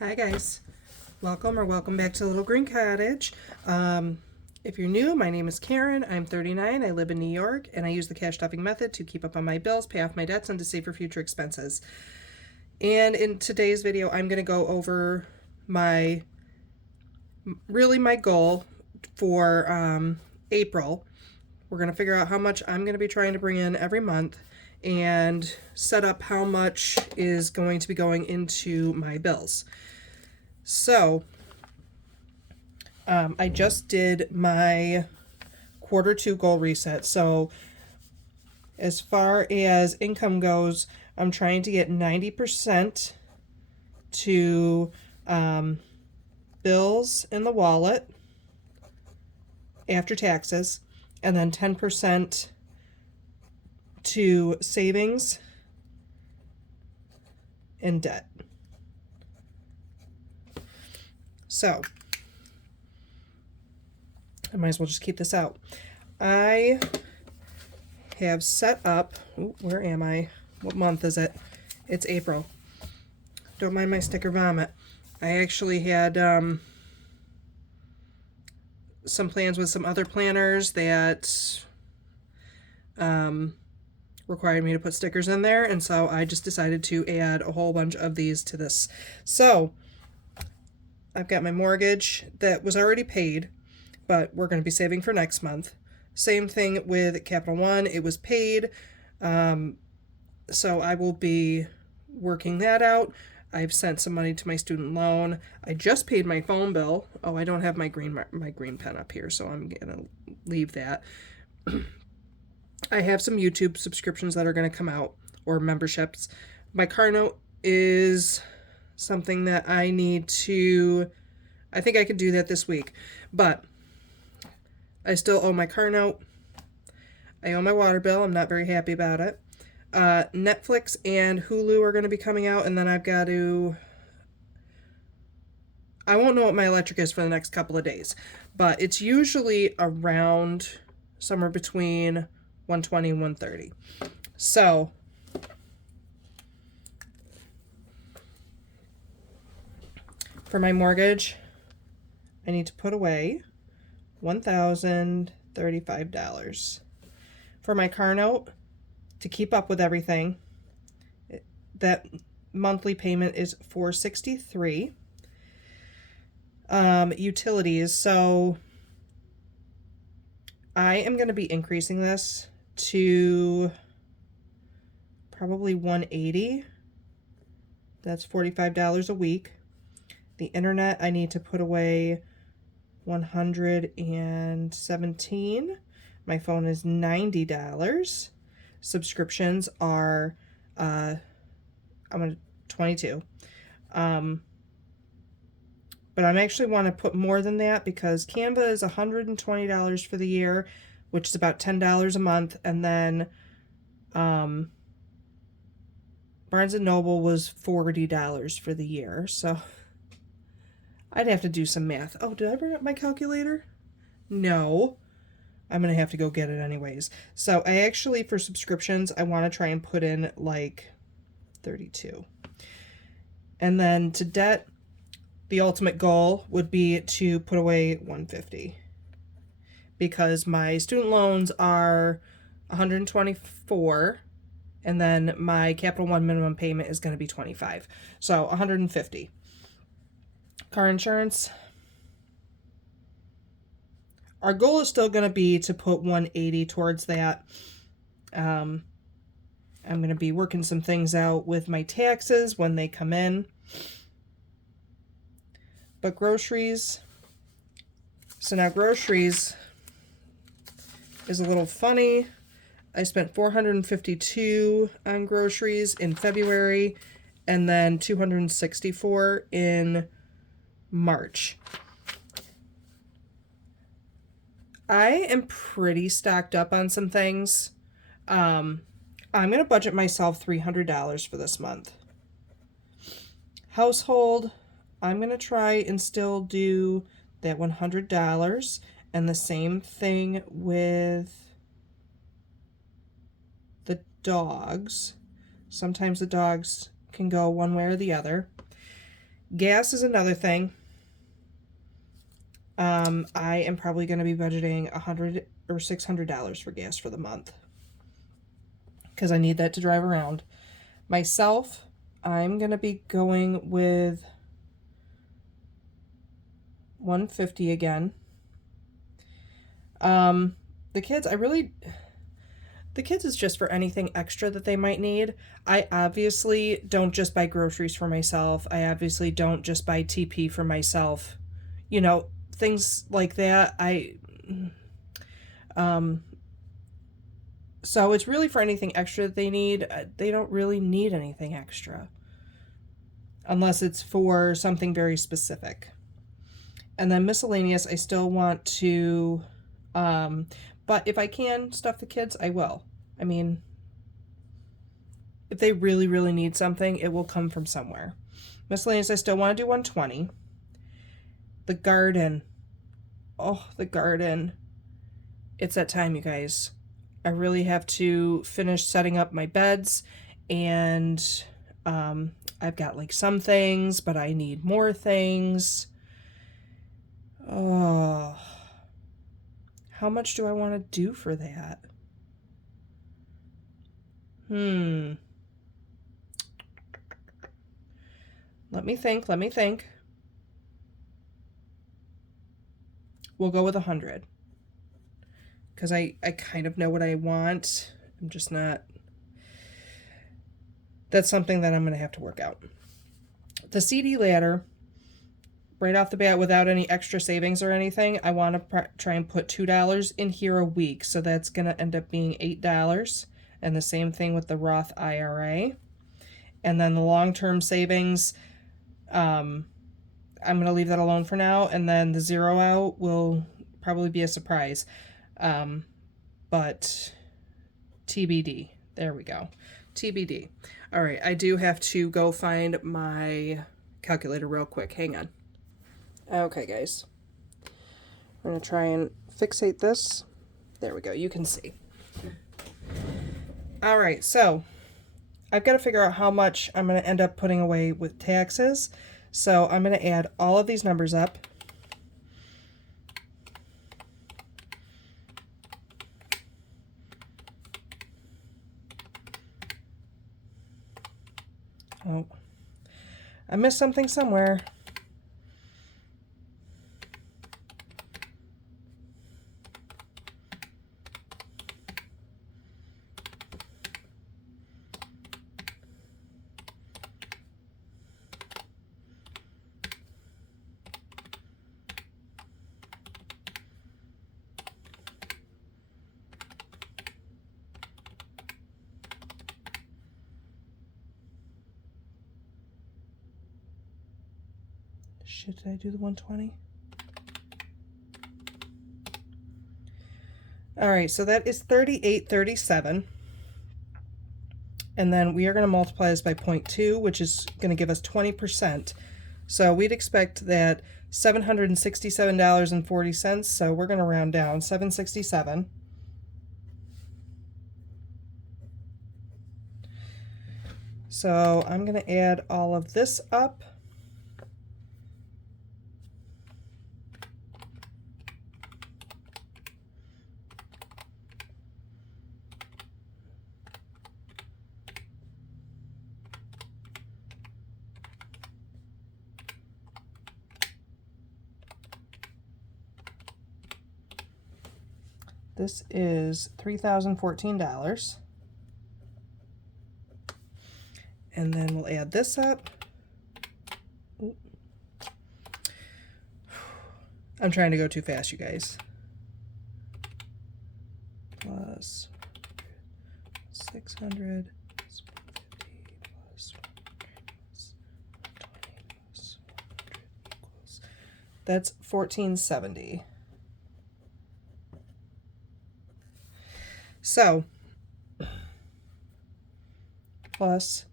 Hi guys, welcome back to Little Green Cottage. If you're new, my name is Karen. I'm 39. I live in New York, and I use the cash stuffing method to keep up on my bills, pay off my debts, and to save for future expenses. And in today's video, I'm going to go over my goal for April. We're going to figure out how much I'm going to be trying to bring in every month and set up how much is going to be going into my bills. So, I just did my Q2 goal reset. So, as far as income goes, I'm trying to get 90% to bills in the wallet after taxes, and then 10% to savings and debt. So, I might as well just keep this out. I have set up, where am I? What month is it? It's April. Don't mind my sticker vomit. I actually had some plans with some other planners that required me to put stickers in there, and so I just decided to add a whole bunch of these to this. So, I've got my mortgage that was already paid, but we're going to be saving for next month. Same thing with Capital One. It was paid, so I will be working that out. I've sent some money to my student loan. I just paid my phone bill. Oh, I don't have my green pen up here, so I'm going to leave that. I have some YouTube subscriptions that are going to come out, or memberships. My car note is something that I need to, I think I could do that this week, but I still owe my car note. I owe my water bill. I'm not very happy about it. Netflix and Hulu are going to be coming out, and then I've got to, I won't know what my electric is for the next couple of days, but it's usually around somewhere between 120 and 130. So, for my mortgage, I need to put away $1,035. For my car note, to keep up with everything, that monthly payment is $463. Utilities, so I am going to be increasing this to probably $180. That's $45 a week. The internet, I need to put away $117. My phone is $90. Subscriptions are I'm gonna 22. But I actually want to put more than that because Canva is $120 for the year, which is about $10 a month, and then Barnes and Noble was $40 for the year. So I'd have to do some math. Oh, did I bring up my calculator? No. I'm going to have to go get it anyways. So I actually, for subscriptions, I want to try and put in like 32. And then to debt, the ultimate goal would be to put away 150. Because my student loans are 124, and then my Capital One minimum payment is going to be 25. So 150. Car insurance. Our goal is still going to be to put 180 towards that. I'm going to be working some things out with my taxes when they come in. But groceries. So now groceries is a little funny. I spent $452 on groceries in February, and then $264 in March. I am pretty stocked up on some things. I'm going to budget myself $300 for this month. Household, I'm going to try and still do that $100, and the same thing with the dogs. Sometimes the dogs can go one way or the other. Gas is another thing. I am probably going to be budgeting $100 or $600 for gas for the month because I need that to drive around. Myself, I'm going to be going with $150 again. The kids, the kids is just for anything extra that they might need. I obviously don't just buy groceries for myself. I obviously don't just buy TP for myself. You know, things like that. So it's really for anything extra that they need. They don't really need anything extra unless it's for something very specific. And then miscellaneous, I still want to, but if I can stuff the kids, I will. I mean, if they really, really need something, it will come from somewhere. Miscellaneous, I still want to do 120. The garden. Oh, the garden. It's that time, you guys. I really have to finish setting up my beds, and I've got like some things, but I need more things. Oh, how much do I want to do for that? Let me think. We'll go with 100. Because I kind of know what I want. I'm just not... That's something that I'm going to have to work out. The CD ladder, right off the bat, without any extra savings or anything, I want to try and put $2 in here a week. So that's going to end up being $8. And the same thing with the Roth IRA. And then the long-term savings, I'm going to leave that alone for now. And then the zero out will probably be a surprise. But TBD. There we go. TBD. All right, I do have to go find my calculator real quick. Hang on. Okay, guys. I'm going to try and fixate this. There we go. You can see. All right, so I've got to figure out how much I'm going to end up putting away with taxes. So I'm going to add all of these numbers up. Oh, I missed something somewhere. Shit, did I do the 120? All right, so that is 38.37. And then we are going to multiply this by 0.2, which is going to give us 20%. So we'd expect that $767.40. So we're going to round down, $767. So I'm going to add all of this up. This is $3,014. And then we'll add this up. Ooh. I'm trying to go too fast, you guys. Plus 600 plus 150 plus 120 plus 100 equals. That's $1,470. So, plus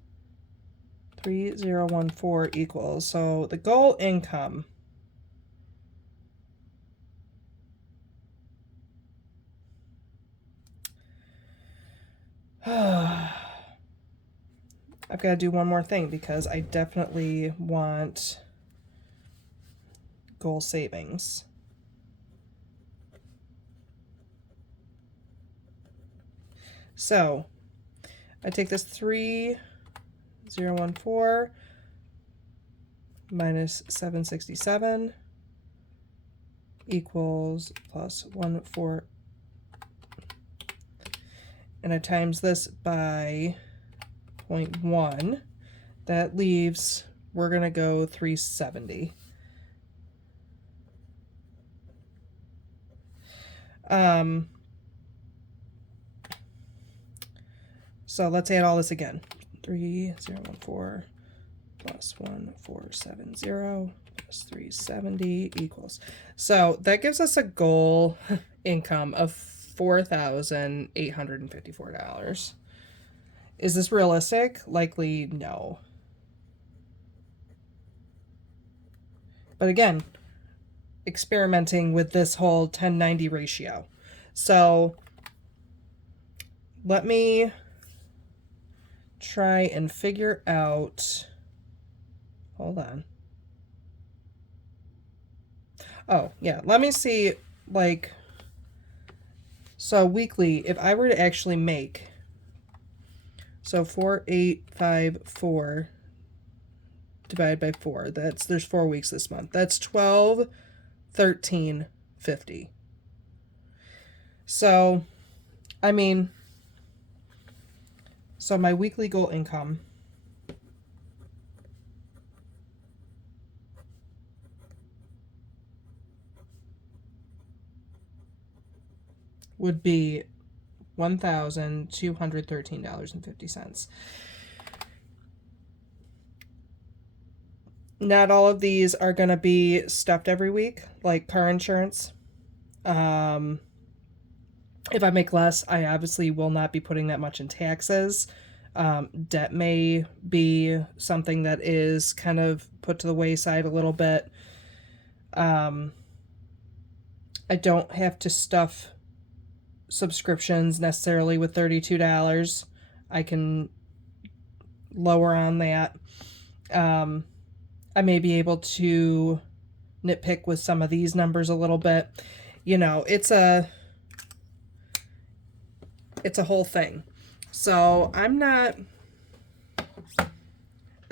3014 equals, so the goal income I've got to do one more thing because I definitely want goal savings. So I take this 3014 minus 767 equals plus 14, and I times this by 0.1. That leaves, we're going to go 370. So let's add all this again. 3014 plus 1470 plus 370 equals. So that gives us a goal income of $4,854. Is this realistic? Likely no. But again, experimenting with this whole 1090 ratio. So let me try and figure out, hold on. Oh, yeah, let me see, like, so weekly, if I were to actually make, so 4854 divided by 4, there's 4 weeks this month. That's 1213.50. So, I mean, so my weekly goal income would be $1,213.50. Not all of these are going to be stuffed every week, like car insurance. If I make less, I obviously will not be putting that much in taxes. Debt may be something that is kind of put to the wayside a little bit. I don't have to stuff subscriptions necessarily with $32. I can lower on that. I may be able to nitpick with some of these numbers a little bit. You know, it's a whole thing. So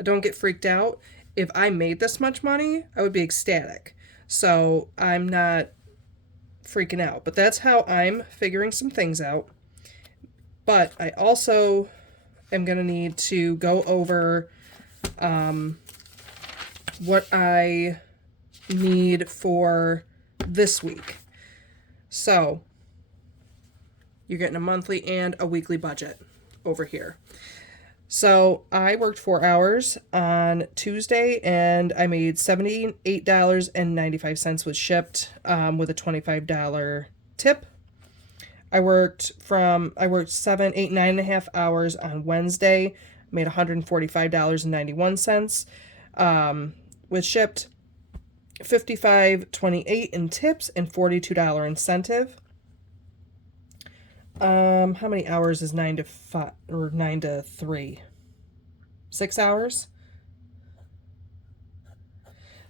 don't get freaked out. If I made this much money, I would be ecstatic. So I'm not freaking out. But that's how I'm figuring some things out. But I also am going to need to go over what I need for this week. So you're getting a monthly and a weekly budget over here. So I worked 4 hours on Tuesday and I made $78.95 was shipped with a $25 tip. I worked 7, 8, 9.5 hours on Wednesday, made $145.91 with shipped, $55.28 in tips and $42 incentive. How many hours is 9 to 5 or 9 to 3? 6 hours.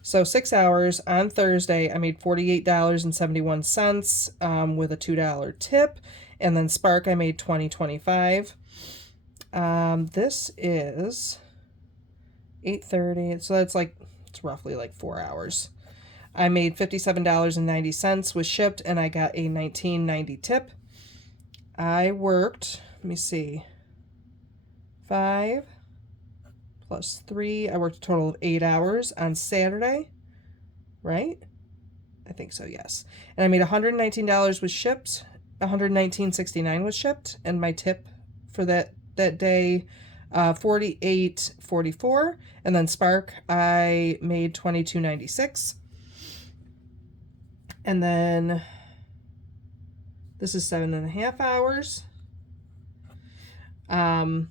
So 6 hours on Thursday, I made $48.71 with a $2 tip, and then Spark I made $20.25. This is 8:30, so it's roughly like 4 hours. I made $57.90 was shipped, and I got a $19.90 tip. I worked, let me see, 5 plus 3. I worked a total of 8 hours on Saturday, right? I think so, yes. And I made $119 was shipped, $119.69 was shipped, and my tip for that day, $48.44. And then Spark, I made $22.96. And then this is 7.5 hours on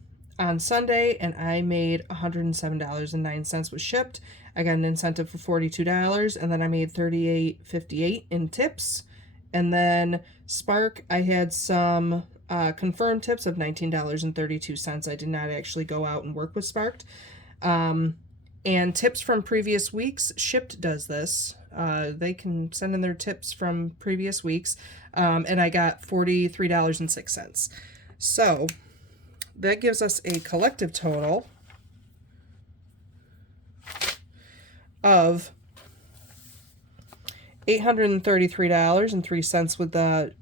Sunday, and I made $107.09 was shipped. I got an incentive for $42, and then I made $38.58 in tips. And then Spark, I had some confirmed tips of $19.32. I did not actually go out and work with Spark. And tips from previous weeks, Shipped does this. They can send in their tips from previous weeks, and I got $43.06. So that gives us a collective total of $833.03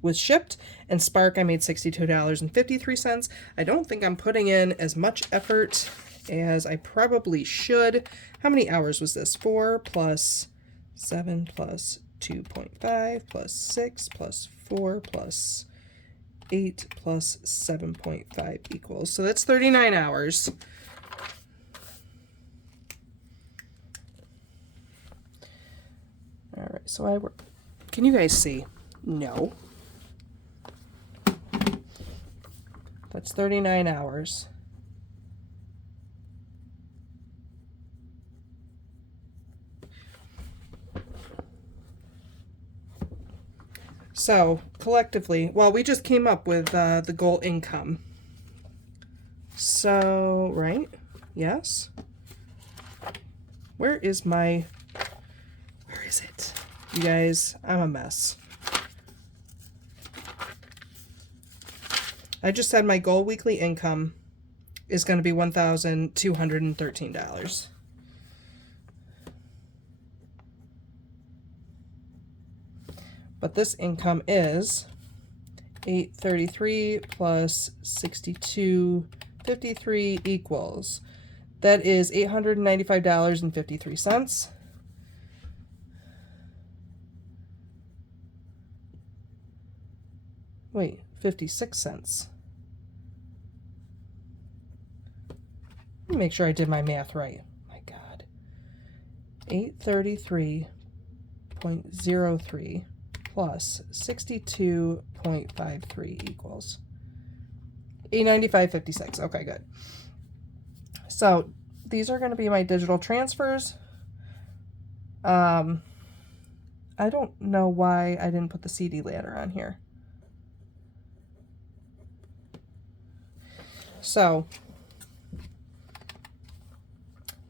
with shipped, and Spark I made $62.53. I don't think I'm putting in as much effort as I probably should. How many hours was this? 4 plus 7 plus 2.5 plus 6 plus 4 plus 8 plus 7.5 equals. So that's 39 hours. All right, so I work. Can you guys see? No. That's 39 hours. So collectively, well, we just came up with the goal income. So, right? Yes. Where is it? You guys, I'm a mess. I just said my goal weekly income is going to be $1,213. But this income is 833 plus 62.53 equals. That is $895.53. Wait, 56 cents. Let me make sure I did my math right. My God. 833.03 plus 62.53 equals $895.56. Okay, good. So these are going to be my digital transfers. I don't know why I didn't put the CD ladder on here. So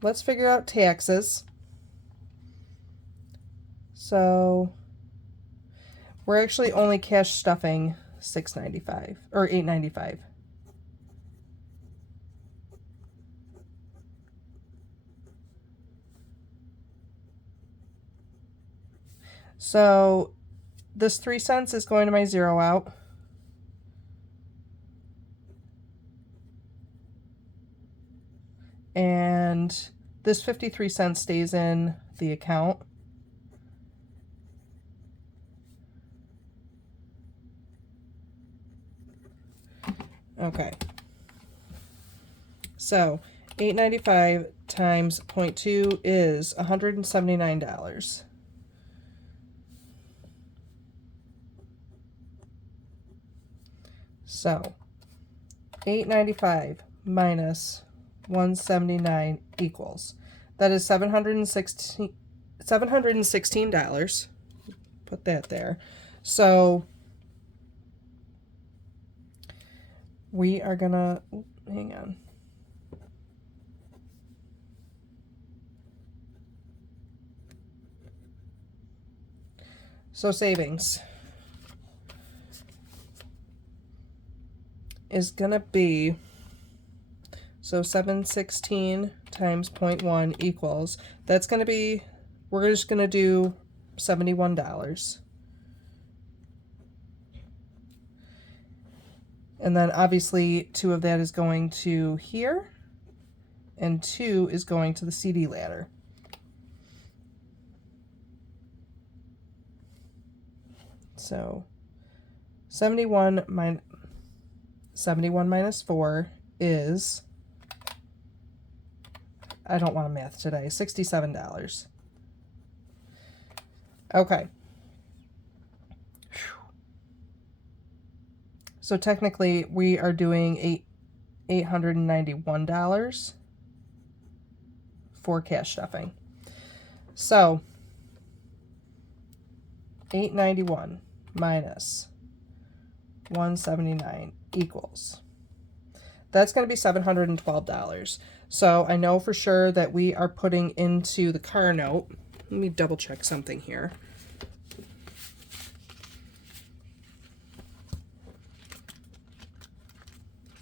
let's figure out taxes. So we're actually only cash stuffing $6.95 or $8.95. So this 3 cents is going to my zero out. And this 53 cents stays in the account. Okay. So $8.95 times 0.2 is $179. So $8.95 minus 179 equals. That is $716. Put that there. So we are gonna, hang on. So savings is gonna be, so 716 times 0.1 equals, that's gonna be, we're just gonna do $71. And then obviously 2 of that is going to here, and 2 is going to the CD ladder. So 71 minus 4 is, I don't want to math today, $67. Okay. So technically we are doing $891 for cash stuffing. So $891 minus 179 equals, that's going to be $712. So I know for sure that we are putting into the car note let me double check something here.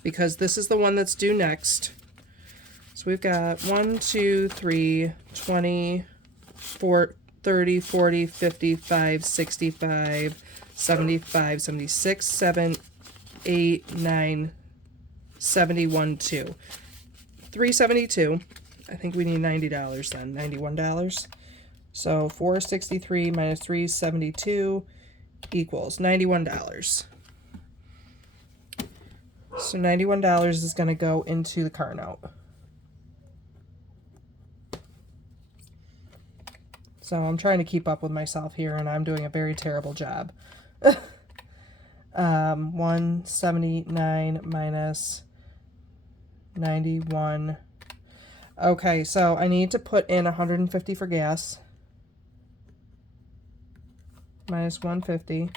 Because this is the one that's due next. So we've got 1, 2, 3, 20, 4, 30, 40, 55, 65, 75, 76, 7, 8, 9, 71, 2. 372. I think we need $90 then. $91. So 463 minus 372 equals $91. So $91 is going to go into the car note. So I'm trying to keep up with myself here, and I'm doing a very terrible job. 179 minus 91. Okay, so I need to put in 150 for gas. Minus 150.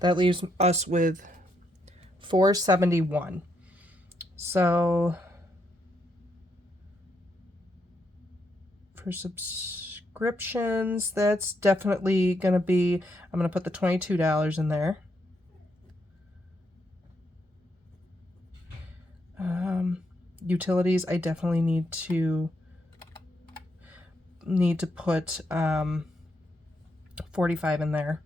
That leaves us with 471. So for subscriptions, that's definitely going to be, I'm going to put the $22 in there. Utilities, I definitely need to put 45 in there.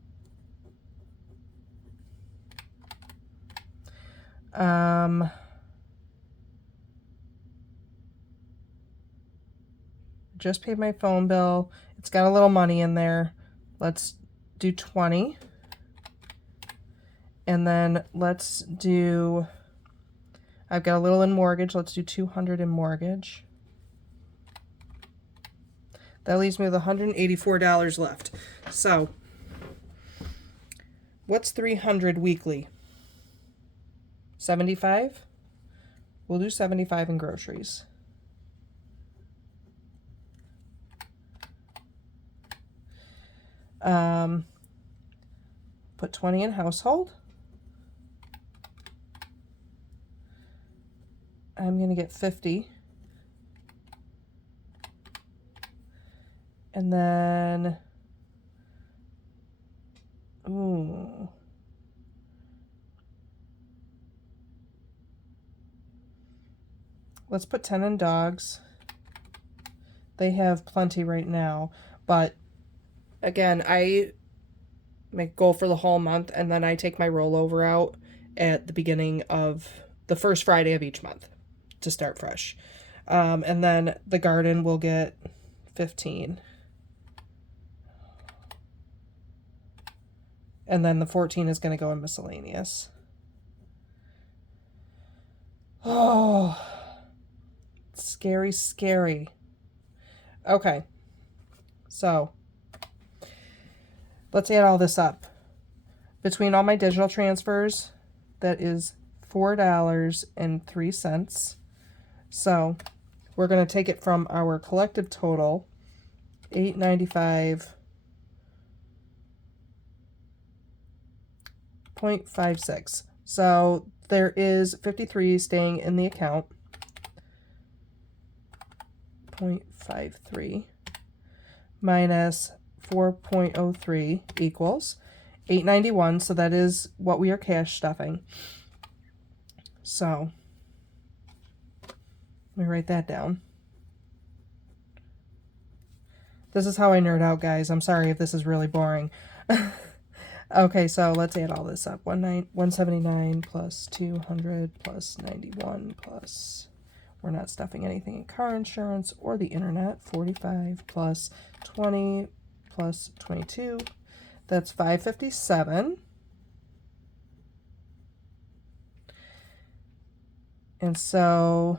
Just paid my phone bill. It's got a little money in there. Let's do 20. And then let's do, I've got a little in mortgage. Let's do 200 in mortgage. That leaves me with $184 left. So, what's 300 weekly? 75? We'll do 75 in groceries. Put 20 in household. I'm going to get 50. And then, ooh. Let's put 10 in dogs. They have plenty right now, but again, I make goal for the whole month, and then I take my rollover out at the beginning of the first Friday of each month to start fresh. And then the garden will get 15. And then the 14 is going to go in miscellaneous. Oh, scary, scary. Okay, so let's add all this up. Between all my digital transfers, that is $4.03. So we're going to take it from our collective total, $895.56. So there is 53 staying in the account. 0.53 minus 4.03 equals 891. So that is what we are cash stuffing. So let me write that down. This is how I nerd out, guys. I'm sorry if this is really boring. Okay, so let's add all this up. 179 plus 200 plus 91 plus, we're not stuffing anything in car insurance or the internet. 45 plus 20 plus 22. That's 557. And so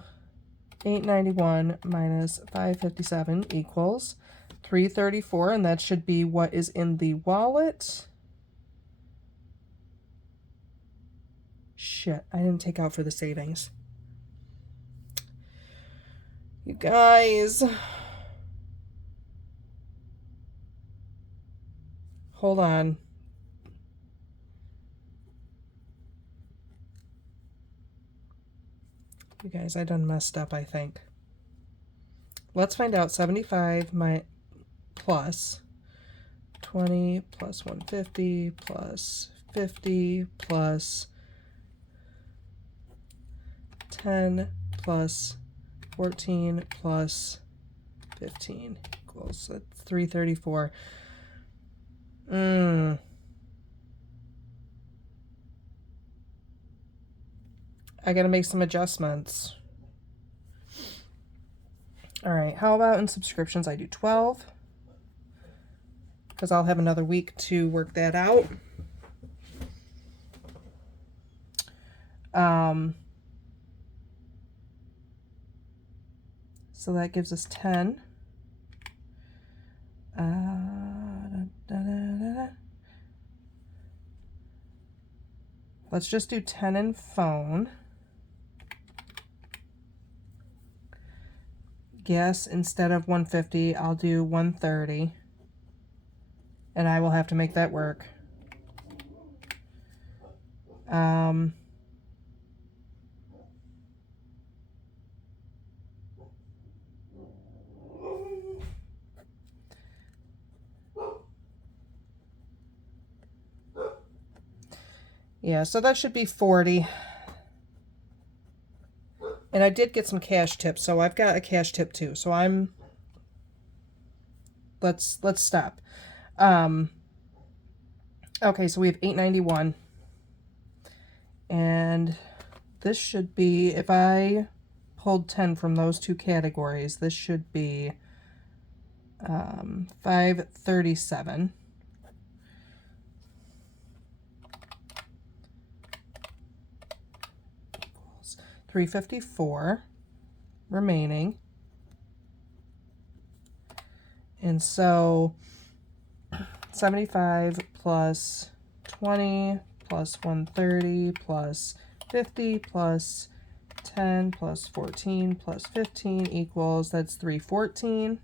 891 minus 557 equals 334, and that should be what is in the wallet. Shit, I didn't take out for the savings. You guys. Hold on. You guys, I done messed up, I think. Let's find out. 75 plus 20 plus 150 plus 50 plus 10 plus 14 plus 15 equals 334. I gotta make some adjustments. All right, how about in subscriptions I do 12? Because I'll have another week to work that out. So that gives us 10. Let's just do 10 in phone. Gas, instead of 150, I'll do 130. And I will have to make that work. Yeah, so that should be 40. And I did get some cash tips, so I've got a cash tip too. So let's stop. Okay, so we have 891. And this should be, if I pulled 10 from those two categories, this should be 537. Equals 354 remaining. And so 75 plus 20 plus 130 plus 50 plus 10 plus 14 plus 15 equals, that's 314.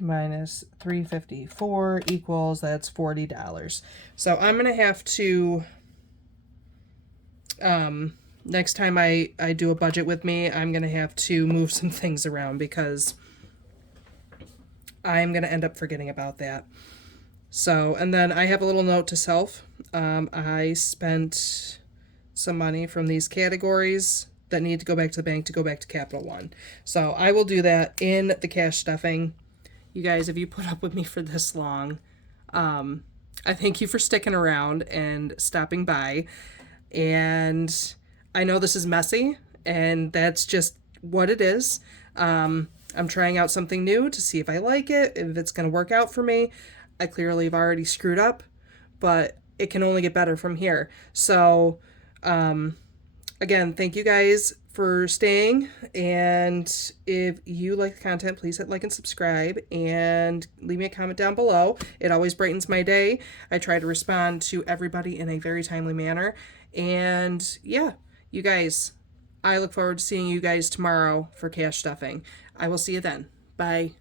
Minus 354 equals, that's $40. So I'm going to have to, next time I do a budget with me, I'm going to have to move some things around because I'm going to end up forgetting about that. So, and then I have a little note to self. I spent some money from these categories that need to go back to the bank to go back to Capital One. So I will do that in the cash stuffing. You guys, if you put up with me for this long, I thank you for sticking around and stopping by. And I know this is messy, and that's just what it is. I'm trying out something new to see if I like it, if it's going to work out for me. I clearly have already screwed up, but it can only get better from here. So, again, thank you guys for staying. And if you like the content, please hit like and subscribe and leave me a comment down below. It always brightens my day. I try to respond to everybody in a very timely manner. And yeah, you guys, I look forward to seeing you guys tomorrow for cash stuffing. I will see you then. Bye.